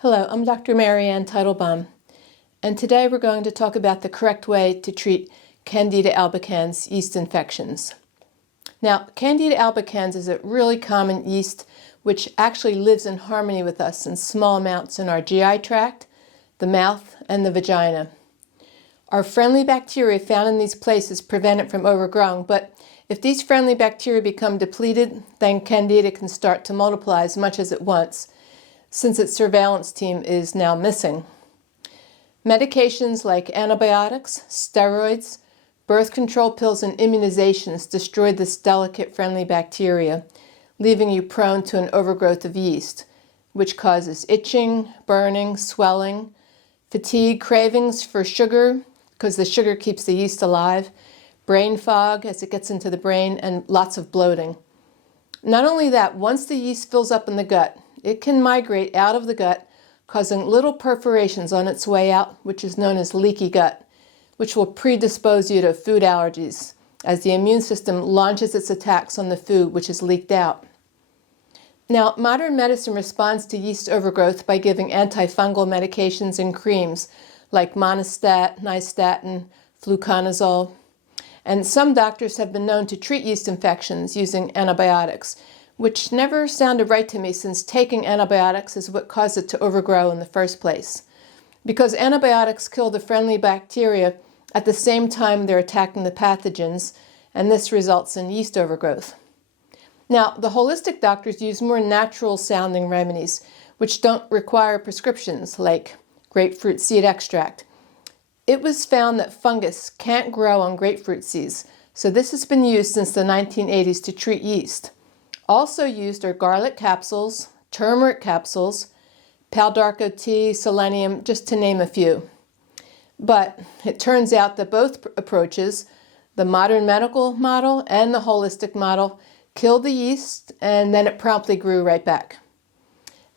Hello, I'm Dr. Marianne Teitelbaum, and today we're going to talk about the correct way to treat Candida albicans yeast infections. Now, Candida albicans is a really common yeast which actually lives in harmony with us in small amounts in our GI tract, the mouth, and the vagina. Our friendly bacteria found in these places prevent it from overgrowing, but if these friendly bacteria become depleted, then Candida can start to multiply as much as it wants, since its surveillance team is now missing. Medications like antibiotics, steroids, birth control pills, and immunizations destroy this delicate friendly bacteria, leaving you prone to an overgrowth of yeast, which causes itching, burning, swelling, fatigue, cravings for sugar, because the sugar keeps the yeast alive, brain fog as it gets into the brain, and lots of bloating. Not only that, once the yeast fills up in the gut, it can migrate out of the gut, causing little perforations on its way out, which is known as leaky gut, which will predispose you to food allergies as the immune system launches its attacks on the food which is leaked out. Now, modern medicine responds to yeast overgrowth by giving antifungal medications and creams like monostat, nystatin, fluconazole, and some doctors have been known to treat yeast infections using antibiotics, which never sounded right to me since taking antibiotics is what caused it to overgrow in the first place. Because antibiotics kill the friendly bacteria at the same time they're attacking the pathogens, and this results in yeast overgrowth. Now, the holistic doctors use more natural sounding remedies, which don't require prescriptions, like grapefruit seed extract. It was found that fungus can't grow on grapefruit seeds, so this has been used since the 1980s to treat yeast. Also used are garlic capsules, turmeric capsules, pal d'arco tea, selenium, just to name a few. But it turns out that both approaches, the modern medical model and the holistic model, killed the yeast and then it promptly grew right back.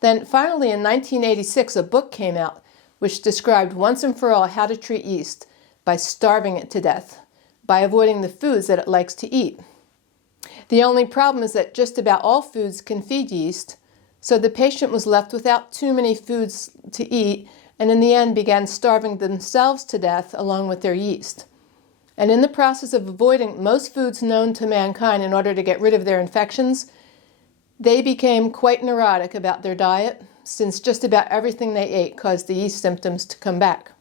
Then finally in 1986 a book came out which described once and for all how to treat yeast by starving it to death, by avoiding the foods that it likes to eat. The only problem is that just about all foods can feed yeast, so the patient was left without too many foods to eat and in the end began starving themselves to death along with their yeast. And in the process of avoiding most foods known to mankind in order to get rid of their infections, they became quite neurotic about their diet, since just about everything they ate caused the yeast symptoms to come back.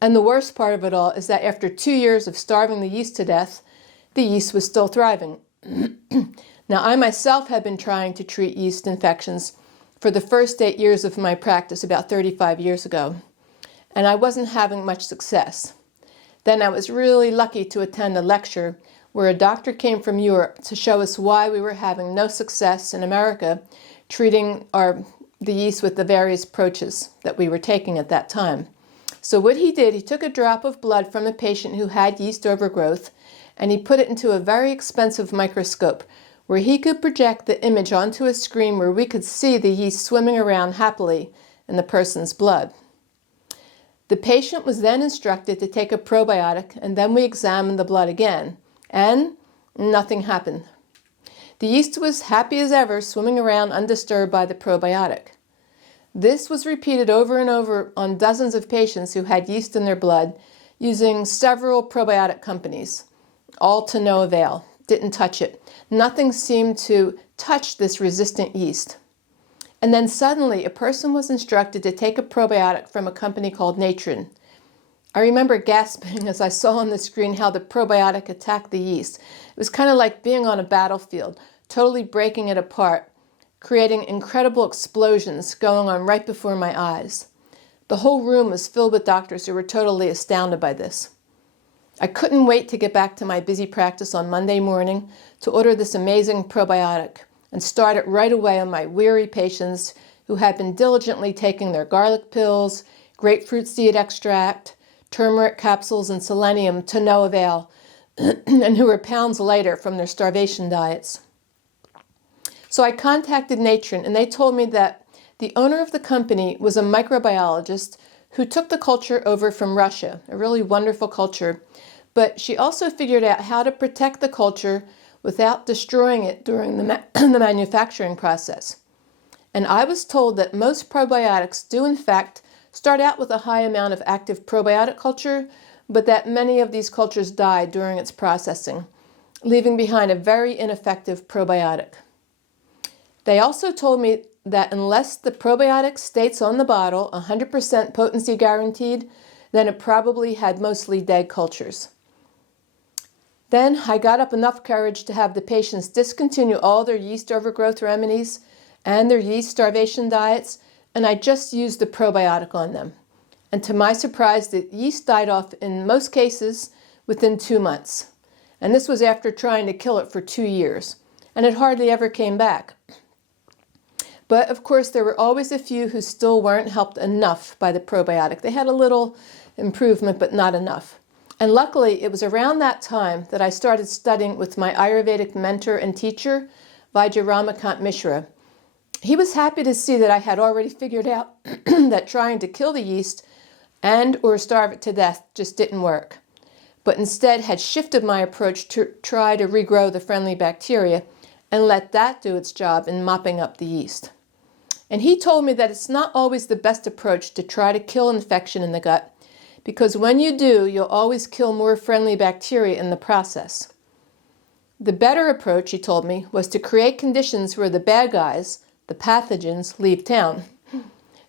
And the worst part of it all is that after 2 years of starving the yeast to death, the yeast was still thriving. Now, I myself had been trying to treat yeast infections for the first 8 years of my practice about 35 years ago, and I wasn't having much success. Then I was really lucky to attend a lecture where a doctor came from Europe to show us why we were having no success in America treating the yeast with the various approaches that we were taking at that time. So what he did, he took a drop of blood from a patient who had yeast overgrowth and he put it into a very expensive microscope where he could project the image onto a screen where we could see the yeast swimming around happily in the person's blood. The patient was then instructed to take a probiotic, and then we examined the blood again, and nothing happened. The yeast was happy as ever, swimming around undisturbed by the probiotic. This was repeated over and over on dozens of patients who had yeast in their blood using several probiotic companies. All to no avail. Didn't touch it. Nothing seemed to touch this resistant yeast. And then suddenly a person was instructed to take a probiotic from a company called Natron. I remember gasping as I saw on the screen how the probiotic attacked the yeast. It was kind of like being on a battlefield, totally breaking it apart, creating incredible explosions going on right before my eyes. The whole room was filled with doctors who were totally astounded by this. I couldn't wait to get back to my busy practice on Monday morning to order this amazing probiotic and start it right away on my weary patients who had been diligently taking their garlic pills, grapefruit seed extract, turmeric capsules, and selenium to no avail, and who were pounds lighter from their starvation diets. So I contacted Natron and they told me that the owner of the company was a microbiologist who took the culture over from Russia, a really wonderful culture, but she also figured out how to protect the culture without destroying it during the manufacturing process. And I was told that most probiotics do in fact start out with a high amount of active probiotic culture, but that many of these cultures die during its processing, leaving behind a very ineffective probiotic. They also told me that unless the probiotic states on the bottle 100% potency guaranteed, then it probably had mostly dead cultures. Then I got up enough courage to have the patients discontinue all their yeast overgrowth remedies and their yeast starvation diets, and I just used the probiotic on them. And to my surprise, the yeast died off in most cases within 2 months. And this was after trying to kill it for 2 years, and it hardly ever came back. But of course, there were always a few who still weren't helped enough by the probiotic. They had a little improvement, but not enough. And luckily, it was around that time that I started studying with my Ayurvedic mentor and teacher, Vaidya Ramakant Mishra. He was happy to see that I had already figured out that trying to kill the yeast and or starve it to death just didn't work, but instead had shifted my approach to try to regrow the friendly bacteria and let that do its job in mopping up the yeast. And he told me that it's not always the best approach to try to kill infection in the gut, because when you do, you'll always kill more friendly bacteria in the process. The better approach, he told me, was to create conditions where the bad guys, the pathogens, leave town.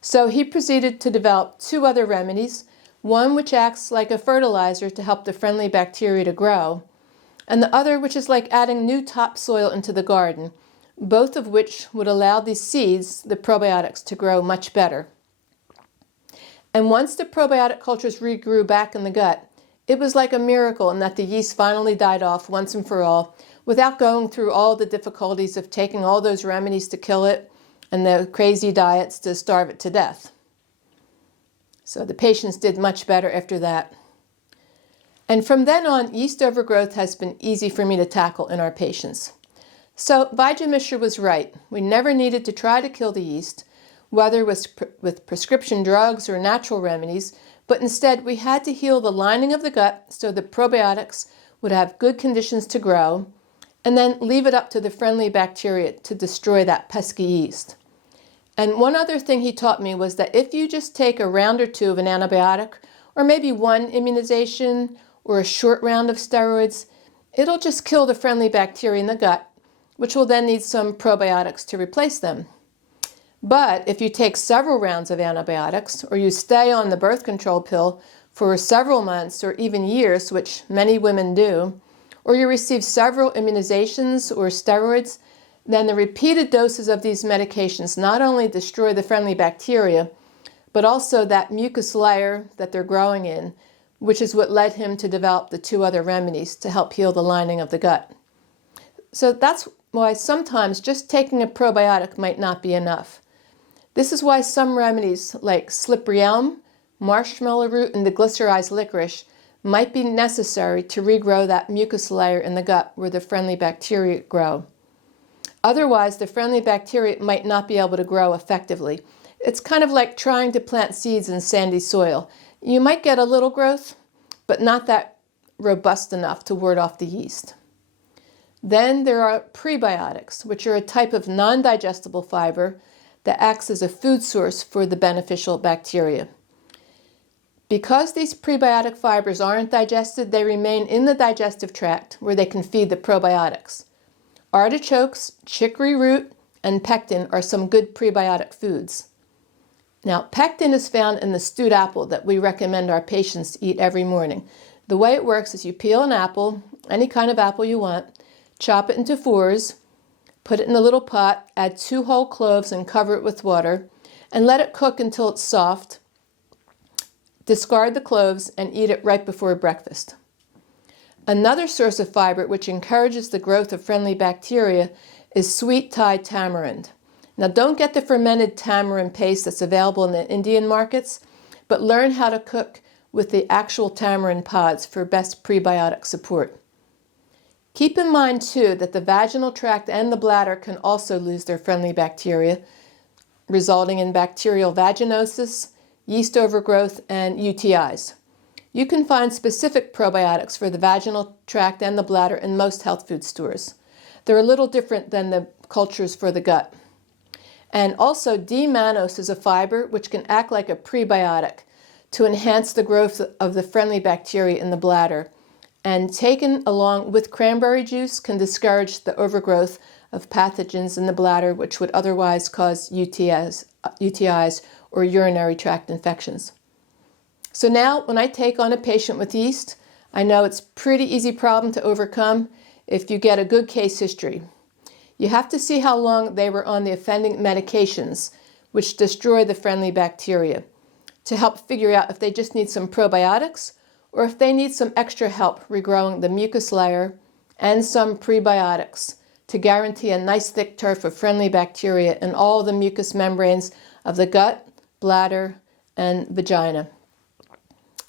So he proceeded to develop 2 other remedies, one which acts like a fertilizer to help the friendly bacteria to grow, and the other which is like adding new topsoil into the garden, both of which would allow these seeds, the probiotics, to grow much better. And once the probiotic cultures regrew back in the gut, it was like a miracle in that the yeast finally died off once and for all, without going through all the difficulties of taking all those remedies to kill it and the crazy diets to starve it to death. So the patients did much better after that. And from then on, yeast overgrowth has been easy for me to tackle in our patients. So Vaidya Mishra was right. We never needed to try to kill the yeast, whether with prescription drugs or natural remedies, but instead we had to heal the lining of the gut so the probiotics would have good conditions to grow, and then leave it up to the friendly bacteria to destroy that pesky yeast. And one other thing he taught me was that if you just take a round or 2 of an antibiotic, or maybe 1 immunization, or a short round of steroids, it'll just kill the friendly bacteria in the gut, which will then need some probiotics to replace them. But if you take several rounds of antibiotics, or you stay on the birth control pill for several months or even years, which many women do, or you receive several immunizations or steroids, then the repeated doses of these medications not only destroy the friendly bacteria, but also that mucous layer that they're growing in, which is what led him to develop the 2 other remedies to help heal the lining of the gut. So that's why sometimes just taking a probiotic might not be enough. This is why some remedies like slippery elm, marshmallow root, and the glycerized licorice might be necessary to regrow that mucus layer in the gut where the friendly bacteria grow. Otherwise, the friendly bacteria might not be able to grow effectively. It's kind of like trying to plant seeds in sandy soil. You might get a little growth, but not that robust enough to ward off the yeast. Then there are prebiotics, which are a type of non-digestible fiber that acts as a food source for the beneficial bacteria. Because these prebiotic fibers aren't digested, they remain in the digestive tract where they can feed the probiotics. Artichokes, chicory root, and pectin are some good prebiotic foods. Now, pectin is found in the stewed apple that we recommend our patients eat every morning. The way it works is you peel an apple, any kind of apple you want, chop it into 4s, put it in a little pot, add 2 whole cloves and cover it with water, and let it cook until it's soft. Discard the cloves and eat it right before breakfast. Another source of fiber which encourages the growth of friendly bacteria is sweet Thai tamarind. Now, don't get the fermented tamarind paste that's available in the Indian markets, but learn how to cook with the actual tamarind pods for best prebiotic support. Keep in mind, too, that the vaginal tract and the bladder can also lose their friendly bacteria, resulting in bacterial vaginosis, yeast overgrowth, and UTIs. You can find specific probiotics for the vaginal tract and the bladder in most health food stores. They're a little different than the cultures for the gut. And also D-mannose is a fiber which can act like a prebiotic to enhance the growth of the friendly bacteria in the bladder. And taken along with cranberry juice can discourage the overgrowth of pathogens in the bladder which would otherwise cause UTIs or urinary tract infections. So now when I take on a patient with yeast, I know it's a pretty easy problem to overcome if you get a good case history. You have to see how long they were on the offending medications, which destroy the friendly bacteria, to help figure out if they just need some probiotics or if they need some extra help regrowing the mucus layer and some prebiotics to guarantee a nice thick turf of friendly bacteria in all the mucous membranes of the gut, bladder, and vagina.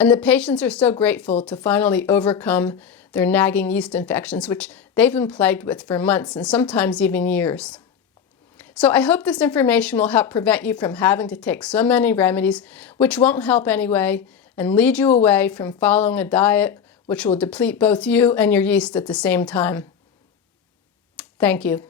And the patients are so grateful to finally overcome their nagging yeast infections, which they've been plagued with for months and sometimes even years. So I hope this information will help prevent you from having to take so many remedies, which won't help anyway, and lead you away from following a diet which will deplete both you and your yeast at the same time. Thank you.